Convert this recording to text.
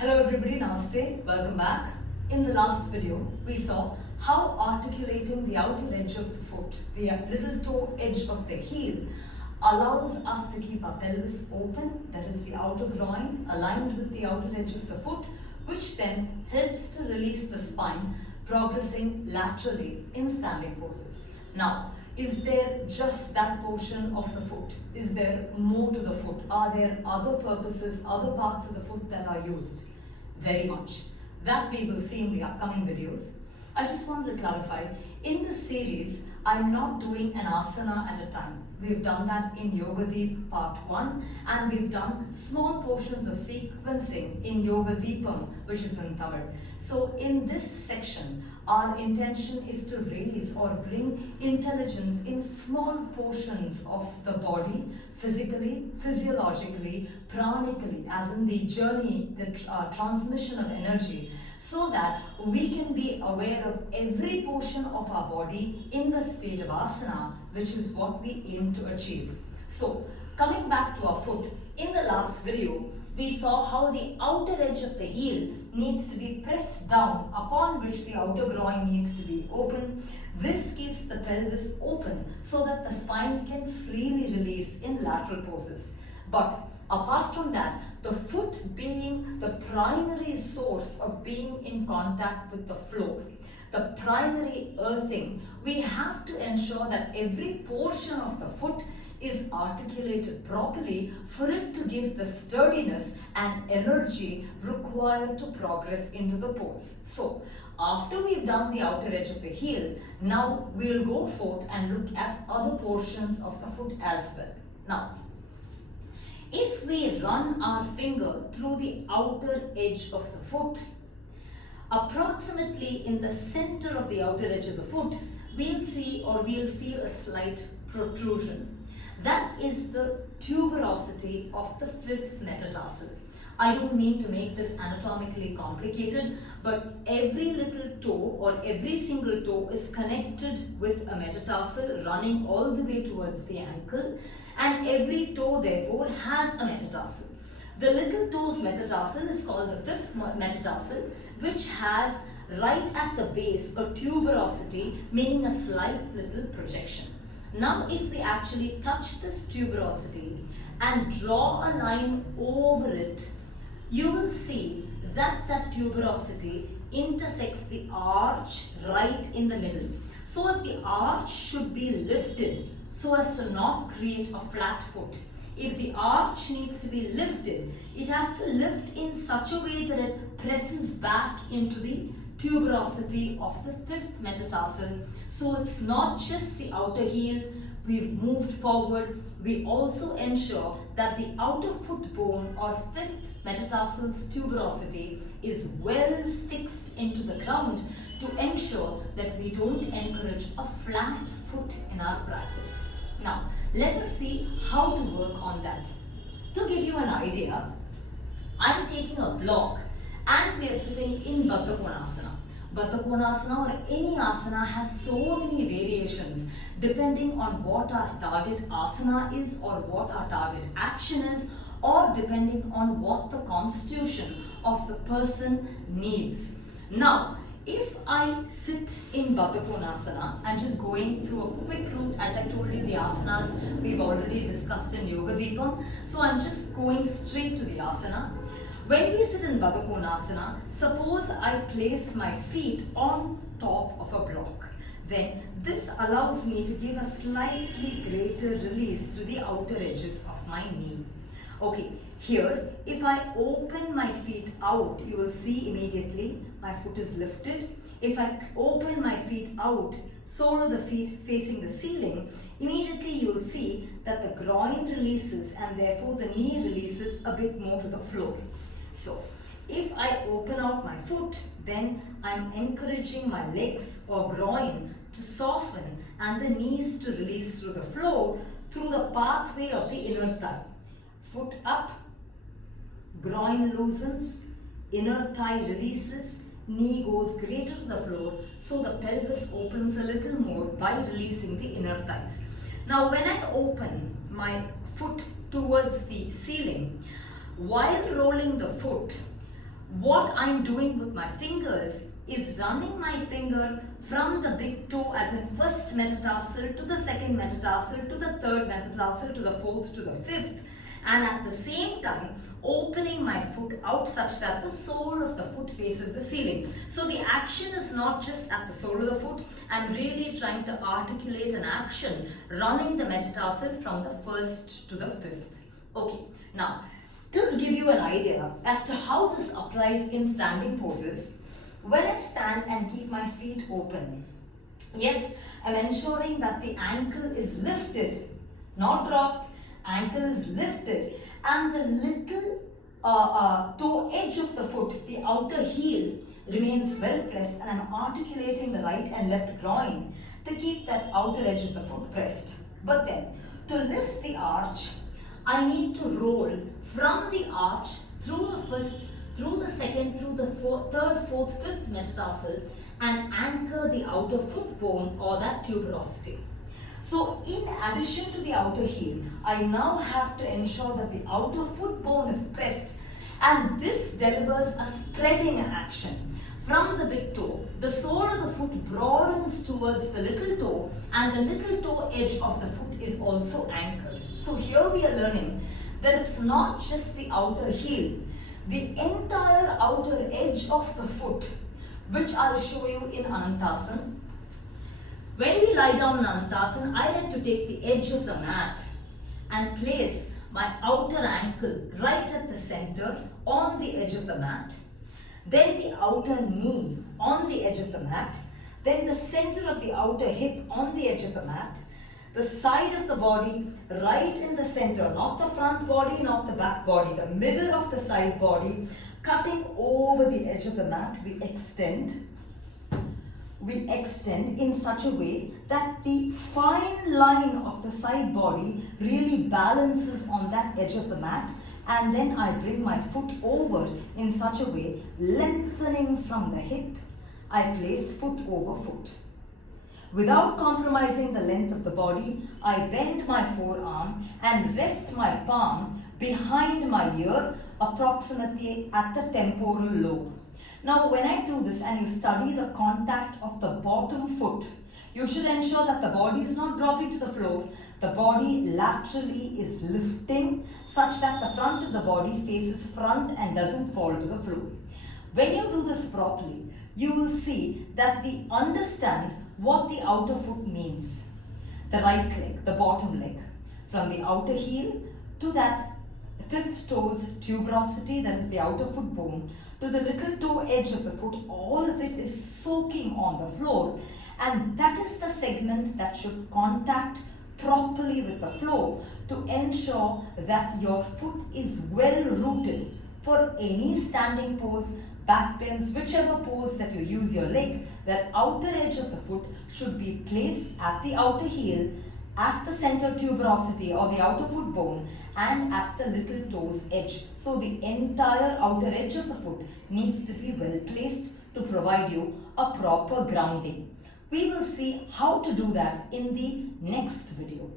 Hello everybody, namaste, welcome back. In the last video, we saw how articulating the outer edge of the foot, the little toe edge of the heel, allows us to keep our pelvis open, that is the outer groin, aligned with the outer edge of the foot, which then helps to release the spine, progressing laterally in standing poses. Now, is there just that portion of the foot? Is there more to the foot? Are there other purposes, other parts of the foot that are used? Very much. That we will see in the upcoming videos. I just wanted to clarify, in this series, I'm not doing an asana at a time. We've done that in Yogadeep Part 1 and we've done small portions of sequencing in Yogadeepam, which is in Tamil. So in this section, our intention is to raise or bring intelligence in small portions of the body, physically, physiologically, pranically, as in the journey, the transmission of energy, so that we can be aware of every portion of our body in the state of asana, which is what we aim to achieve. So, coming back to our foot, in the last video, we saw how the outer edge of the heel needs to be pressed down, upon which the outer groin needs to be open. This keeps the pelvis open so that the spine can freely release in lateral poses. But apart from that, the foot being the primary source of being in contact with the floor, the primary earthing, we have to ensure that every portion of the foot is articulated properly for it to give the sturdiness and energy required to progress into the pose. So, after we've done the outer edge of the heel, now we'll go forth and look at other portions of the foot as well. Now, if we run our finger through the outer edge of the foot, approximately in the center of the outer edge of the foot, we'll see or we'll feel a slight protrusion. That is the tuberosity of the fifth metatarsal. I don't mean to make this anatomically complicated, but every little toe or every single toe is connected with a metatarsal running all the way towards the ankle, and every toe therefore has a metatarsal. The little toe's metatarsal is called the fifth metatarsal, which has right at the base a tuberosity, meaning a slight little projection. Now if we actually touch this tuberosity and draw a line over it, you will see that that tuberosity intersects the arch right in the middle. So if the arch should be lifted so as to not create a flat foot, if the arch needs to be lifted, it has to lift in such a way that it presses back into the tuberosity of the fifth metatarsal. So it's not just the outer heel, we've moved forward, we also ensure that the outer foot bone or fifth metatarsal's tuberosity is well fixed into the ground to ensure that we don't encourage a flat foot in our practice. Now, let us see how to work on that. To give you an idea, I'm taking a block and we are sitting in Baddha Konasana. Baddha Konasana or any asana has so many variations depending on what our target asana is or what our target action is, or depending on what the constitution of the person needs. Now, if I sit in Baddha Konasana, I'm just going through a quick route. As I told you, the asanas we've already discussed in Yogadeepam. So I'm just going straight to the asana. When we sit in Baddha Konasana, suppose I place my feet on top of a block. Then this allows me to give a slightly greater release to the outer edges of my knee. Okay, here if I open my feet out, you will see immediately my foot is lifted. If I open my feet out, sole of the feet facing the ceiling, immediately you will see that the groin releases and therefore the knee releases a bit more to the floor. So, if I open out my foot, then I'm encouraging my legs or groin to soften and the knees to release through the floor through the pathway of the inner thigh. Foot up, groin loosens, inner thigh releases, knee goes greater to the floor, so the pelvis opens a little more by releasing the inner thighs. Now when I open my foot towards the ceiling, while rolling the foot, what I'm doing with my fingers is running my finger from the big toe as in first metatarsal to the second metatarsal to the third metatarsal to the fourth to the fifth, and at the same time opening my foot out such that the sole of the foot faces the ceiling. So the action is not just at the sole of the foot, I'm really trying to articulate an action running the metatarsal from the first to the fifth. Okay, now to give you an idea as to how this applies in standing poses, when I stand and keep my feet open, yes, I'm ensuring that the ankle is lifted, not dropped, ankle is lifted, and the little toe edge of the foot, the outer heel, remains well pressed, and I'm articulating the right and left groin to keep that outer edge of the foot pressed. But then, to lift the arch, I need to roll from the arch through the first, through the second, through the third, fourth, fifth metatarsal and anchor the outer foot bone or that tuberosity. So in addition to the outer heel, I now have to ensure that the outer foot bone is pressed, and this delivers a spreading action. From the big toe, the sole of the foot broadens towards the little toe, and the little toe edge of the foot is also anchored. So here we are learning that it's not just the outer heel, the entire outer edge of the foot, which I'll show you in Anantasana. When we lie down in Anantasana, I like to take the edge of the mat and place my outer ankle right at the center on the edge of the mat, then the outer knee on the edge of the mat, then the center of the outer hip on the edge of the mat, the side of the body right in the center, not the front body, not the back body, the middle of the side body, cutting over the edge of the mat, we extend in such a way that the fine line of the side body really balances on that edge of the mat, and then I bring my foot over in such a way, lengthening from the hip, I place foot over foot. Without compromising the length of the body, I bend my forearm and rest my palm behind my ear, approximately at the temporal lobe. Now when I do this and you study the contact of the bottom foot, you should ensure that the body is not dropping to the floor. The body laterally is lifting such that the front of the body faces front and doesn't fall to the floor. When you do this properly, you will see that we understand what the outer foot means. The right leg, the bottom leg, from the outer heel to that fifth toe's tuberosity, that is the outer foot bone, to the little toe edge of the foot, all of it is soaking on the floor, and that is the segment that should contact properly with the floor to ensure that your foot is well rooted for any standing pose, back bends, whichever pose that you use your leg. That outer edge of the foot should be placed at the outer heel, at the center tuberosity or the outer foot bone, and at the little toe's edge. So the entire outer edge of the foot needs to be well placed to provide you a proper grounding. We will see how to do that in the next video.